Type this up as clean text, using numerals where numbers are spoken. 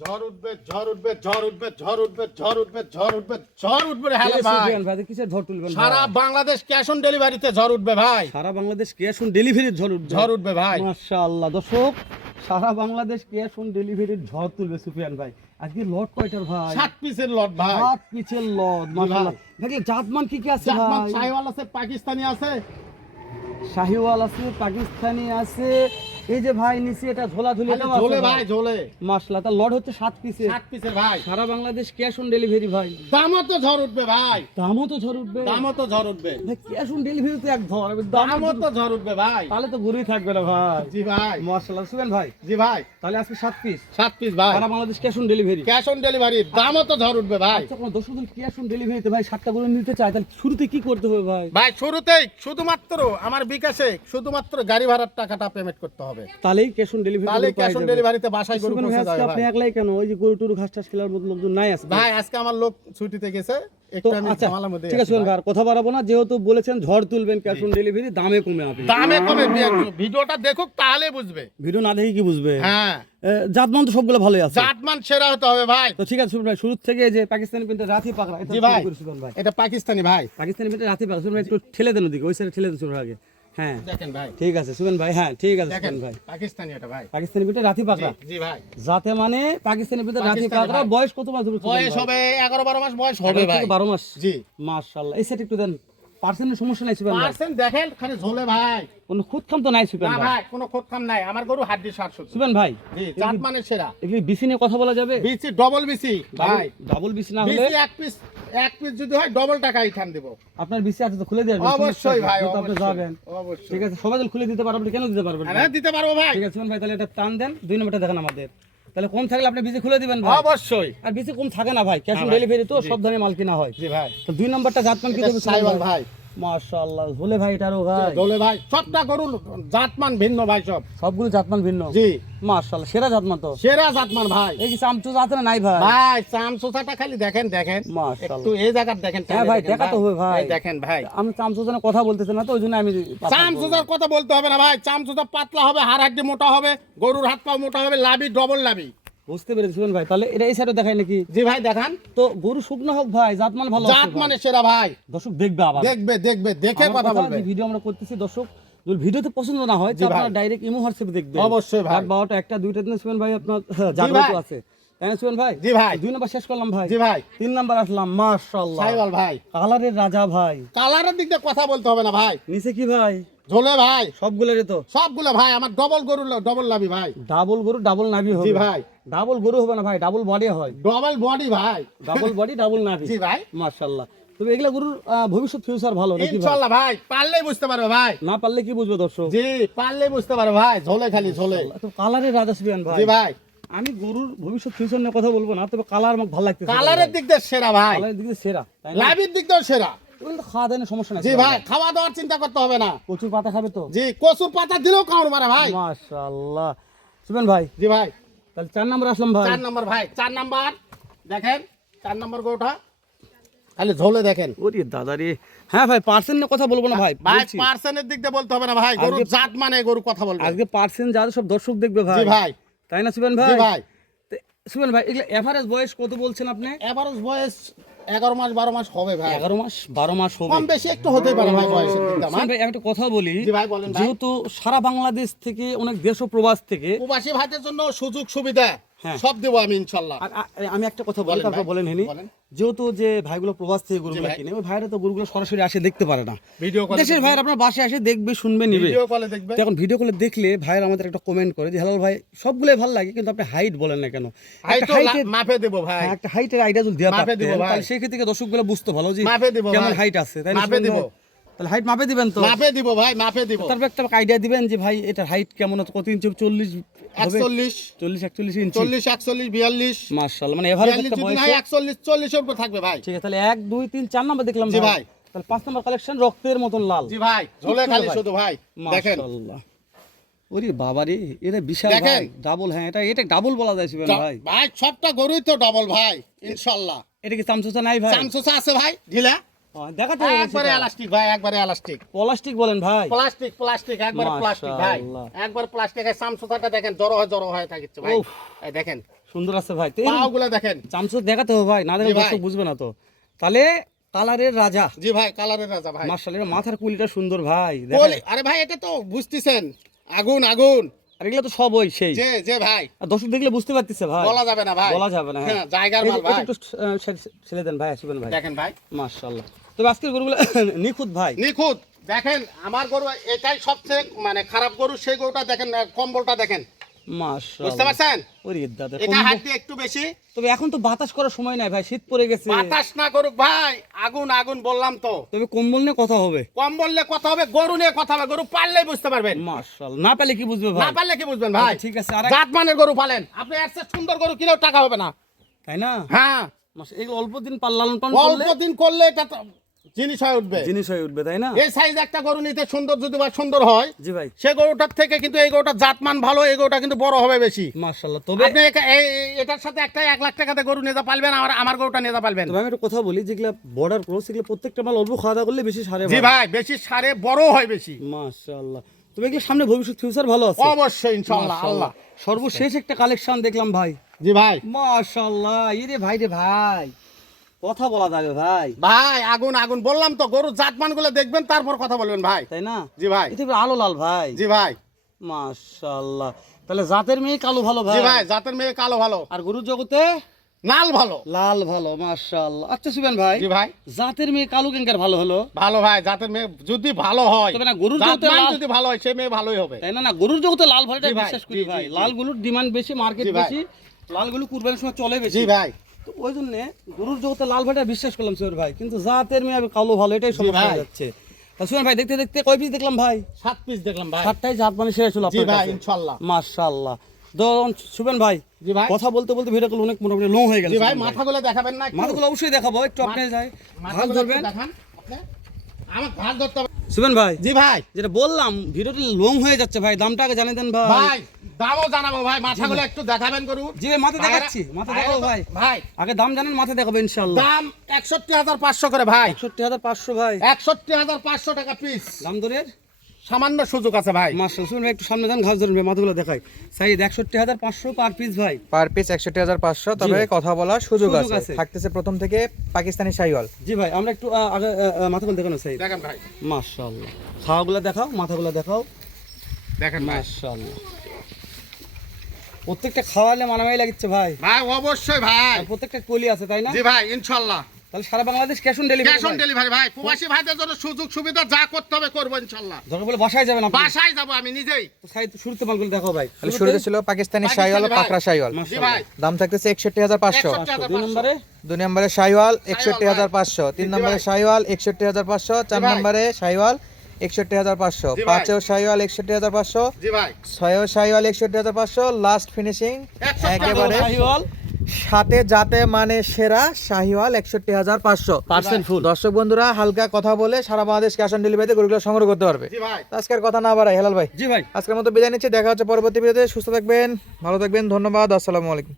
ঝড় উঠবে ঝড় উঠবে ঝড় উঠবে ঝড় উঠবে ঝড় উঠবে ঝড় উঠবে ঝড় উঠবে রে হ্যালো ভাই ভাই কিসের ঝড় তুলবেন সারা বাংলাদেশ ক্যাশ অন ডেলিভারিতে ঝড় উঠবে ভাই সারা বাংলাদেশ ক্যাশ অন ডেলিভারির ঝড় উঠবে ভাই মাশাআল্লাহ দর্শক সারা বাংলাদেশ ক্যাশ অন ডেলিভারির ঝড় তুলবে সুফিয়ান ভাই আজকে লট কয়টার ভাই 7 পিসের লট ভাই 7 পিসের লট মাশাআল্লাহ ভাই জাতমান কি কি আছে জাতমান ভাই শাহিওয়াল আছে পাকিস্তানি আছে শাহিওয়াল আছে পাকিস্তানি আছে এই যে ভাই নিচে এটা ঝোলা ঝুলি ঝোলে ভাই ঝোলে মাশাআল্লাহ তার লট হচ্ছে 7 পিসের 7 পিসের ভাই সারা বাংলাদেশ ক্যাশ অন ডেলিভারি ভাই দামও তো ঝড় উঠবে ভাই দামও তো ঝড় উঠবে দামও তো ঝড় উঠবে ভাই ক্যাশ অন ডেলিভারি তো এক ধর দামও তো ঝড় উঠবে ভাই তাহলে তো ঘুরেই থাকবে না ভাই জি ভাই মাশাআল্লাহ সুবেন ভাই জি ভাই তাহলে আজকে 7 পিস 7 পিস ভাই সারা Bangladesh cash on delivery cash on delivery দামও তো ঝড় উঠবে ভাই আচ্ছা কোন দর্শকদের ক্যাশ অন ডেলিভারিতে ভাই 7টা করে নিতে চায় তাহলে শুরুতে কি করতে হবে ভাই ভাই শুরুতেই শুধুমাত্র আমার বিকাশে শুধুমাত্র গাড়ি ভাড়ার টাকাটা পেমেন্ট করতে হবে তাহলেই ক্যাশ অন ডেলিভারি তাহলে ক্যাশ অন ডেলিভারিতে বাসায় গরু পৌঁছে যাবে আপনি ভাই একলাই কেন ওই যে গরু টরু ঘাস টাস খেলার মতো লোকজন নাই আছে ভাই আজকে আমার লোক ছুটিতে গেছে তো একটু আমি আচ্ছা ঝামেলার মধ্যে ঠিক আছে শুনুন ভাই আর কথা বাড়াবো না যেহেতু বলেছেন ঝড় তুলবেন ক্যাশ অন ডেলিভারি দামে কমে আপনি দামে কমে ভিডিওটা দেখুক তাহলে বুঝবে ভিডিও না দেখে কি বুঝবে হ্যাঁ জাতমান তো সবগুলো ভালোই আছে জাতমান সেরা হতে হবে ভাই তো ঠিক আছে শুনুন ভাই শুরু থেকে যে পাকিস্তানি প্রিন্টের রাথি পাকড়া এটা জি ভাই শুরু করে শুনুন ভাই এটা পাকিস্তানি ভাই পাকিস্তানি প্রিন্টের রাথি পাকড়া শুনুন ভাই, একটু ঠেলে দেন ওদিকে ওই সাইডে ঠেলে দেন শুনুন আগে হ্যাঁ দেখেন ভাই ঠিক আছে শুনুন ভাই হ্যাঁ ঠিক আছে দেখেন শুনুন ভাই পাকিস্তানি এটা ভাই পাকিস্তানি প্রিন্টের রাথি পাকড়া জি ভাই যাতে মানে পাকিস্তানি প্রিন্টের রাথি পাকিস্তানি পাকড়া ভাই। বয়স কত মাস ধরে বয়স হবে 11-12 মাস বয়স হবে ভাই 12 মাস জি মাশাআল্লাহ এই সেট একটু দেন পার্সেন্টের সমস্যা নাই সুবেন ভাই পার্সেন্ট দেখেন খালি ঝোলে ভাই কোনো খুদ খাম তো নাই সুবেন না ভাই ভাই কোনো খোদখাম নাই আমার গরু হাড্ডি 700 সুবেন ভাই জি জাতমানের সেরা এগুলি বিসি নিয়ে কথা বলা যাবে বিসি ডবল বিসি ভাই ডাবল বিসি না হলে বিসি এক পিস যদি হয় ডবল টাকা ইঠান দেব আপনার বিসি আছে তো খুলে দিয়ে অবশ্যই ভাই আপনি যাবেন অবশ্যই ঠিক আছে সবাই যদি খুলে দিতে পারবেন আপনি কেন দিতে পারবেন না? হ্যাঁ দিতে পারবো ভাই ঠিক আছে সুবেন ভাই তাহলে এটা টান দেন 2 নম্বরটা দেখেন আমাদের তাহলে কম থাকলে আপনি বিসি খুলে দিবেন ভাই অবশ্যই আর বিসি কম থাকে না ভাই ক্যাশ অন হ্যাঁ ভাই। ডেলিভারি তো সব ধরনের মাল কিনা হয় জি ভাই তো 2 নম্বরটা জাতমান কি এটা দেবে সাইওয়াল ভাই মাশাআল্লাহ ঝোলে ভাই এটারও ভাই ডোলে ভাই সবটা গরু জাতমান ভিন্ন ভাই সব সবগুলো জাতমান ভিন্ন জি মাশাআল্লাহ সেরা জাতমান তো সেরা জাতমান ভাই এই কি চামচুজ আছে না নাই ভাই ভাই চামচোসাটা খালি দেখেন দেখেন মাশাআল্লাহ একটু এই জায়গার দেখেন হ্যাঁ ভাই দেখা তো হবে ভাই এই দেখেন ভাই আমি চামচুজনের কথা বলতেছি না তো ওই জন্য আমি চামচোসার কথা বলতে হবে না ভাই চামচোসা পাতলা হবে হাড় হাড্ডি মোটা হবে গরুর হাত পা মোটা হবে লাভি ডবল লাভি বুঝতে পেরেছি শুনুন ভাই তাহলে এটা এই সাইডে দেখাই নাকি জি ভাই দেখান তো গরু শুকনো হোক ভাই জাতমান ভালো জাত মানে সেরা ভাই দর্শক দেখবে আবার দেখবে দেখবে দেখে আমার কথা কথা, বলবে যে ভিডিও আমরা করতেছি দর্শক যদি ভিডিওতে পছন্দ না হয় জি তো ভাই। আপনারা ডাইরেক্ট ইমো হোয়াটসঅ্যাপে দেখবে অবশ্যই ভাই। 12টা একটা দুইটা দিন শুনুন ভাই আপনার জাগ্রত ভাই। আছে তাই না শুনুন ভাই জি ভাই 2 নাম্বার শেষ করলাম ভাই জি ভাই 3 নাম্বার আসলাম মাশাআল্লাহ সাইওয়াল ভাই কালারের রাজা ভাই কালারের দিক দিয়ে কথা বলতে হবে না ভাই নিচে কি ভাই ঝোলে ভাই সবগুলোরই তো সবগুলো ভাই আমার ডবল গরু ডবল লাভি ভাই ডাবল গরু ডাবল নাভি হবে জি ভাই ডাবল গরু হবে না ভাই ডাবল বডি হয় ডবল বডি ভাই ডাবল বডি ডাবল নাভি জি ভাই মাশাআল্লাহ তবে এগুলা গরুর ভবিষ্যৎ ফিউচার ভালো নাকি ভাই ইনশাআল্লাহ ভাই পারলেই বুঝতে পারবে ভাই না পারলে কি বুঝবে দর্শক জি পারলেই বুঝতে পারবে ভাই ঝোলে খালি ঝোলে তো কালারের রাজা সুবিয়ান ভাই জি ভাই আমি গরুর ভবিষ্যৎ ফিউচার নিয়ে কথা বলবো না তবে কালার আমাকে ভালো লাগতেছে কালারের দিক দিয়ে সেরা ভাই কালারের দিকে সেরা তাই না লাভির দিক দিয়েও সেরা এগুলো তো খাওয়া দাওয়ার সমস্যা নাই জি ভাই খাওয়া দাওয়ার চিন্তা করতে হবে না প্রচুর পাতা খাবে তো জি কচুর পাতা দিলেও কাউর মারে ভাই মাশাআল্লাহ সুবিয়ান ভাই জি ভাই তাহলে 4 নাম্বার আসলাম ভাই 4 নম্বর ভাই 4 নম্বর দেখেন 4 নম্বর গরুটা খালি ঝোলে দেখেন ওরে দাদা রে হ্যাঁ ভাই পার্সেন্ট নিয়ে কথা বলবো না ভাই ভাই বলছি। পার্সেন্টের দিক দিয়ে বলতে হবে না ভাই গরু আজকে- জাত মানে গরু কথা বলবে আজকে পার্সেন্ট যাদের সব দর্শক দেখবে ভাই জি ভাই তাই না সুবিয়ান জি ভাই ভাই সুবিয়ান ভাই এগুলো এভারেজ বয়স কত বলছেন আপনি এভারেজ বয়স 11 মাস 12 মাস হবে ভাই 11 মাস 12 মাস হবে কম বেশি একটু হতেই পারে ভাই বয়সের দিক দিয়ে আমার। সুবিয়ান ভাই আমি একটা কথা বলি জি ভাই বলেন ভাই যেহেতু সারা বাংলাদেশ থেকে অনেক দেশ ও প্রবাস থেকে প্রবাসী ভাইদের জন্য সুযোগ সুবিধা হ্যাঁ। সব দেবো আমি ইনশাআল্লাহ আমি একটা কথা বলি বলেন তারপর ভাই, বলেন হেনি বলেন। যেহেতু যে ভাইগুলো প্রবাস থেকে গরুগুলো ভাই। কিনে ওই ভাইরা তো গরুগুলো সরাসরি আসে দেখতে পারে না ভিডিও কলে দেশের ভাইরা আপনার বাসায় এসে দেখবে শুনবে নিবে ভিডিও কলে দেখবে তো এখন ভিডিও কলে দেখলে ভাইরা আমাদের একটা কমেন্ট করে যে হ্যালো ভাই সবগুলোই ভালো লাগে কিন্তু আপনি হাইট বলেন না কেন হাই একটা তো হাইটের মাপে দেবো ভাই একটা হাইটের আইডিয়া যদি দেওয়া মাপে পারতেন দিব ভাই। তাহলে সেই ক্ষেত্রে দর্শকগুলো বুঝতে ভালো যে মাপে দিব কেমন ভাই। হাইট আছে তাই না মাপে সুমন দিব। ভাই? তাহলে হাইট মাপে দিবেন তো মাপে দিব ভাই মাপে দিব তারপর একটা আইডিয়া দিবেন যে ভাই এটার হাইট কেমন আছে কত ইঞ্চি 40 হবে 41 40 41 ইঞ্চি 40 41 42 মাশাআল্লাহ মানে এভারেজ 42 একটা যদি বয়স না 41 40 এর উপর থাকবে ভাই ঠিক আছে তাহলে 1 2 3 4 নাম্বার দেখলাম জি ভাই ভাই। তাহলে 5 নাম্বার কালেকশন রক্তের মতন লাল জি ভাই ঝোলে ঠিক খালি ভাই। শুধু ভাই দেখেন মাশাআল্লাহ ওরে বাবা রে এটা বিশাল দেখেন। ভাই ডাবল হ্যাঁ এটা ডাবল বলা যায় শিবেন ভাই ভাই সবটা গরুই তো ডাবল ভাই ইনশাআল্লাহ এটা কি চামচুচা নাই ভাই চামচোসা আছে ভাই ঢিলা দেখাতে একবারে এলাস্টিক ভাই একবারে এলাস্টিক প্লাস্টিক বলেন ভাই প্লাস্টিক প্লাস্টিক একবারে প্লাস্টিক ভাই মাশাআল্লাহ। একবার প্লাস্টিক এই চামচোসাটা দেখেন জড়ো হয়ে থাকে ভাই উফ। এই দেখেন সুন্দর আছে ভাই। তো পাও গুলা দেখেন। চামচ দেখাতে হবে ভাই, না দেখলে জি ভাই। দর্শক বুঝবে না তো। তাহলে কালারের রাজা জি ভাই, কালারের রাজা ভাই। মাশাআল্লাহ, এর মাথার কুলিটা সুন্দর ভাই, দেখেন। বলি, আরে ভাই এটা তো বুঝতেছেন, আগুন আগুন। আর এগুলো তো সব ওই সেই, যে যে ভাই আর দর্শক দেখলে বুঝতে পারতেছে ভাই, বলা যাবে না ভাই, বলা যাবে না। হ্যাঁ জায়গার মাল এটা ভাই। একটু ছেড়ে দেন ভাই, আসবেন ভাই। দেখেন ভাই মাশাআল্লাহ। তবে আজকের গরুগুলো নিখুঁত ভাই। নিখুঁত। দেখেন আমার গরু এটাই সবচেয়ে মানে খারাপ গরু, সেই গরুটা দেখেন, কম্বলটা দেখেন, বুঝতে মাশাআল্লাহ। পারছেন? ওরে দাদা, এটা হাড্ডি একটু বেশি। তবে এখন তো বাতাস করার সময় নাই ভাই, শীত পড়ে গেছে। বাতাস না করুক ভাই, আগুন আগুন বললাম তো। তবে কম্বল নিয়ে কথা হবে। কম বললে কথা হবে, গরু নিয়ে কথা হবে, গরু পাললেই বুঝতে পারবেন। মাশাআল্লাহ, না পেলে কি বুঝবে না ভাই? পারলে কি বুঝবেন ভাই? আচ্ছা, ঠিক আছে। আর জাতমানের গরু পালেন, আপনি এর চেয়ে সুন্দর গরু কিনেও টাকা হবে না। তাই না? হ্যাঁ, এগুলো অল্প দিন লালন পালন করলে অল্প দিন করলে এটা তো জিনিস হয়ে উঠবে। জিনিস হয়ে উঠবে, তাই না? এই সাইজ একটা গরু নিতে সুন্দর, যদি বা সুন্দর হয় জি ভাই, সে গরুটার থেকে কিন্তু এই গরুটার জাতমান ভালো, এই গরুটা কিন্তু বড় হবে বেশি। মাশাআল্লাহ। তবে আপনি এটার সাথে একটা 1 লাখ টাকাতে গরু নিতে পারবেন, আমার গরুটা নিতে পারবেন। তবে আমি একটা কথা বলি, যেগুলা বর্ডার ক্রস, এগুলো প্রত্যেকটা মাল অল্প খাওয়া দাওয়া করলে বেশি সারে জি ভাই, বেশি সারে বড় হয় বেশি। মাশাআল্লাহ। তবে এগুলো সামনে ভবিষ্যৎ ফিউচার ভালো আছে অবশ্যই ইনশাআল্লাহ। আল্লাহ। সর্বশেষ একটা কালেকশন দেখলাম ভাই, জি ভাই, মাশাআল্লাহ। ইরে ভাই রে ভাই, কথা বলা যাবে ভাই, ভাই আগুন আগুন বললাম তো, গরুর জাতমান গুলো দেখবেন তারপর কথা বলবেন ভাই। তাই না? জি ভাই, এটা আলো লাল ভাই, জি ভাই, মাশাআল্লাহ। তাহলে জাতের মেয়ে কালো ভালো জি ভাই, ভাই, জাতের মেয়ে কালো ভালো, আর গরুর জগতে নাল ভালো। লাল ভালো, মাশাআল্লাহ। আচ্ছা সুবেন ভাই, জি ভাই, জাতের মেয়ে কালো কেঙ্কার ভালো হলো? ভালো ভাই, জাতের মেয়ে যদি ভালো হয়, তবে না গরুর জগতে জাতমান লাল, যদি ভালো হয় সে মেয়ে ভালোই হবে। তাই না? না গরুর জগতে লাল ভালোটা জি ভাই, বিশ্বাস করি জি, ভাই, জি, জি। লাল গরুর ডিমান্ড বেশি, মার্কেট জি ভাই। বেশি, লাল গরু কুরবানির সময় চলে বেশি। জি ভাই, তো ওই জন্য গরুর জগতে লাল ভাইটা বিশ্বাস করলাম সুবেন ভাই, কিন্তু জাতের মেয়ে আমি কালো ভালো, এটাই সমস্যা ভাই। হয়ে যাচ্ছে। তা সুবেন ভাই, দেখতে দেখতে কয় পিস দেখলাম ভাই? 7 পিস দেখলাম ভাই। 7টাই জাত মানে শেষ হলো জি আপনার ভাই, কাছে। ইনশাআল্লাহ। মাশাআল্লাহ। ধরুন সুবেন ভাই, জি ভাই, কথা বলতে বলতে ভিডিওগুলো অনেক মোটামুটি লং হয়ে গেল। জি ভাই, মাথাগুলো দেখাবেন না একটু? মাথাগুলো অবশ্যই দেখাবো, একটু আপনি যাই ঘাস মাথাগুলো ধরবেন। একটু দেখান আপনি। আমার ঘাস ধরতে হবে। সুবেন ভাই, জি ভাই, যেটা বললাম ভিডিওটি লং হয়ে যাচ্ছে ভাই, দামটা আগে জানিয়ে দেন ভাই। ভাই দামও জানাবো ভাই, মাথাগুলো একটু দেখাবেন গরু। জি ভাই, মাথা দেখাচ্ছি, মাথা দেখাবো ভাই। ভাই আগে দাম জানেন, মাথা দেখাবো ইনশাআল্লাহ। দাম 61,500 করে ভাই, 61,500 ভাই, 61,500 টাকা পিস। দাম দরের সামান্য সুযোগ আছে ভাই। মাশাআল্লাহ। শুনুন ভাই, একটু সামনে যান, ঘাস ধরুন ভাই, মাথাগুলো দেখাই। সাইদ 61,500 পার পিস ভাই, পার পিস 61,500। তবে জি। কথা বলার সুযোগ সুযোগ আছে, আছে। থাকতেছে প্রথম থেকে পাকিস্তানি শাহিওয়াল। জি ভাই। আমরা একটু আগে মাথাগুলো দেখানো সাইদ। দেখেন ভাই, মাশাআল্লাহ। খাওয়াগুলো দেখাও, মাথাগুলো দেখাও। দেখেন ভাই, মাশাআল্লাহ। প্রত্যেকটা খাওয়ালে মানামাই লাগছে ভাই, ভাই অবশ্যই ভাই। আর প্রত্যেকটা কলি আছে, তাই না? জি ভাই, ইনশাআল্লাহ। তাহলে সারা Bangladesh cash on cash on delivery. Delivery ভাই, প্রবাসী ভাইদের জন্য সুযোগ সুবিধা যা করতে হবে করবো ইনশাআল্লাহ। দরকার বলে বাসায় যাবেন আপনি। বাসায় যাবো আমি নিজেই। সাইদ শুরুতে মালগুলো দেখাও ভাই। তাহলে শুরুতে ছিল পাকিস্তানি শাহিওয়াল ও ভাই। পাকড়া শাহিওয়াল। জি ভাই, দাম থাকতেছে 61,500। 61,500। 2 নম্বরে 2 নম্বরে শাহিওয়াল 61,500। 3 নম্বরে শাহিওয়াল 61,500। 4 ভাই। নম্বরে শাহিওয়াল 61,500। জি ভাই। 5এও শাহিওয়াল 61,500। জি ভাই, 6এও শাহিওয়াল 61,500। লাস্ট ফিনিশিং 61,500 একেবারে শাহিওয়াল সাথে যাতে মানে সেরা শাহিওয়াল 61,500 পার্সেন্ট ফুল। দর্শক বন্ধুরা হালকা কথা বলে সারা বাংলাদেশ ক্যাশ অন ডেলিভারিতে গরুগুলো সংগ্রহ করতে পারবে। জি ভাই। তো আজকের কথা না বাড়াই হেলাল ভাই, জি ভাই। আজকের মতো বিদায় নিচ্ছি। দেখা হচ্ছে পরবর্তী ভিডিওতে। সুস্থ থাকবেন, ভালো থাকবেন, ধন্যবাদ, আসসালামু আলাইকুম।